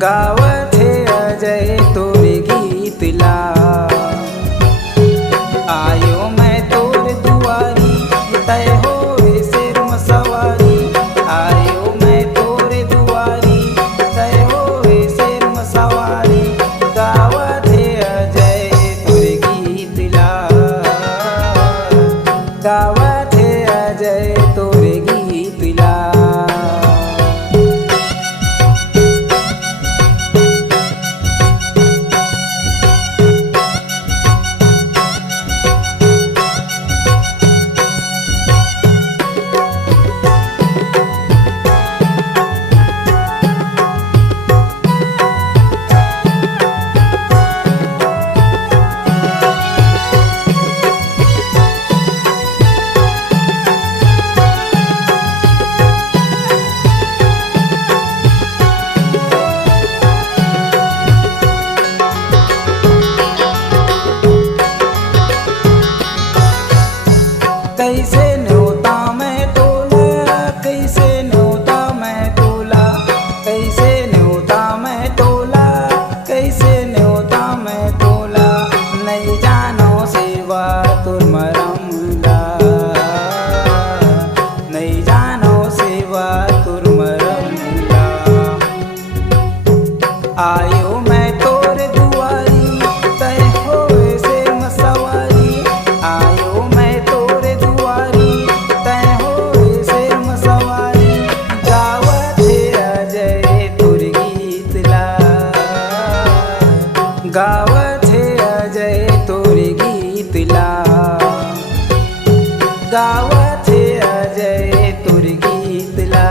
गावत हे अजय तोरे गीतला। आयो मैं तोर दुआरी तय होए सिर मसवारी। आयो मैं तोर दुआरी तय होए सिर मसवारी। गावत हे अजय तोरे गीतला। गावत हे अजय तोरे गीतला। कैसे न्योता मैं तोला, कैसे न्योता मैं तोला। कैसे न्योता मैं तोला, कैसे न्योता मैं तोला। नहीं जानो सेवा तुर मरमला। नहीं जानो सेवा तुर मरमला। आयो मैं तोर दुआरी तय होए सिर मसवारी। आयो मैं तोर दुआरी तय होए सिर मसवारी। गावत हे अजय तोर गीतला। गावत हे अजय तोर गीतला। गावत हे अजय तोर गीतला।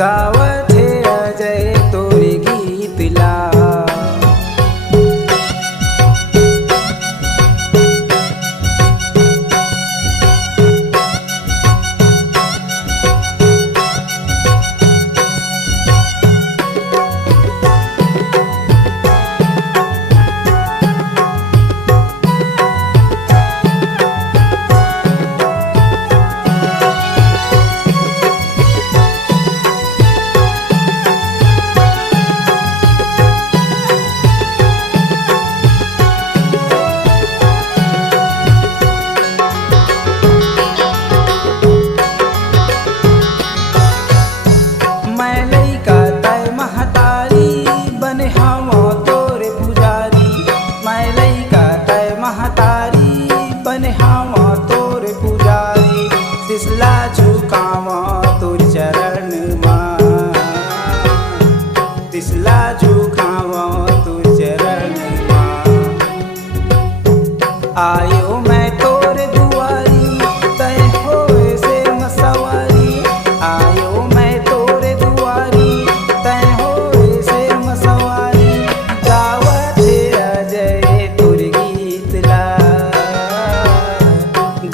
गावत हे अजय तोर गीतला। मैं लइका तय महतारी बने हवो तोरे पुजारी। मैं लइका तय महतारी बने हवो तोरे पुजारी। सिसला झुकावो तोर चरण मां। सिसला झुकावो तोर चरण मां। आयो मैं तोर दुआरी तय होए सिर मसवारी। आयो मैं तोर दुआरी तय होए सिर मसवारी। गावत हे अजय तोर गीतला।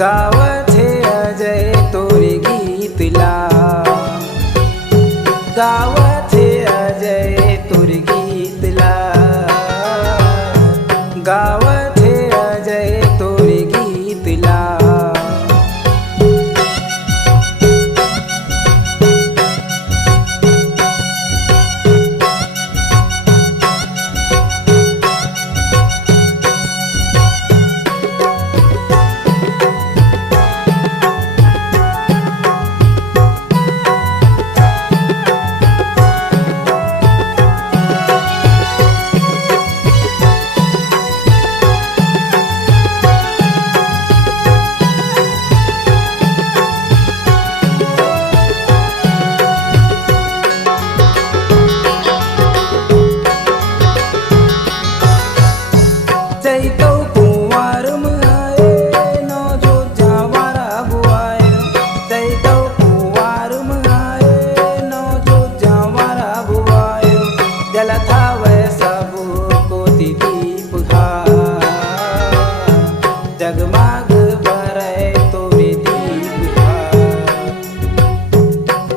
गावत हे अजय तोर गीतला। गावत हे अजय तोर गीतला। गावत हे अजय तोर गीतला। चैतो कुंवार में आए नो जो जवारा बुआए। चैतो कुंवार में आए नो जो जवारा बुआए। जलता वै सब को दीप जगमग बरै तोरे दीप।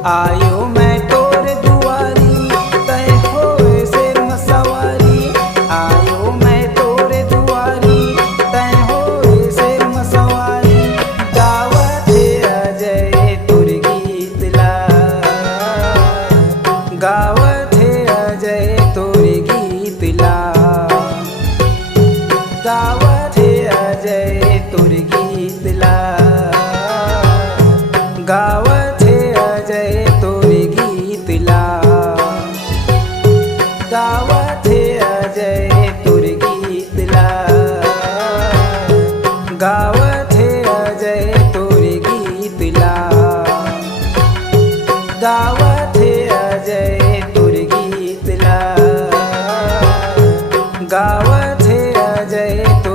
आयो मैं तोर दुआरी तय होए सिर मसवारी। आयो मैं तोर दुआरी तय होए सिर मसवारी। गावत हे अजय तोर गीतला। गावत गावत हे अजय तुर गीतला, गावत हे अजय तुर गीतला, गावत हे अजय तुर गीतला, गावत हे अजय तुर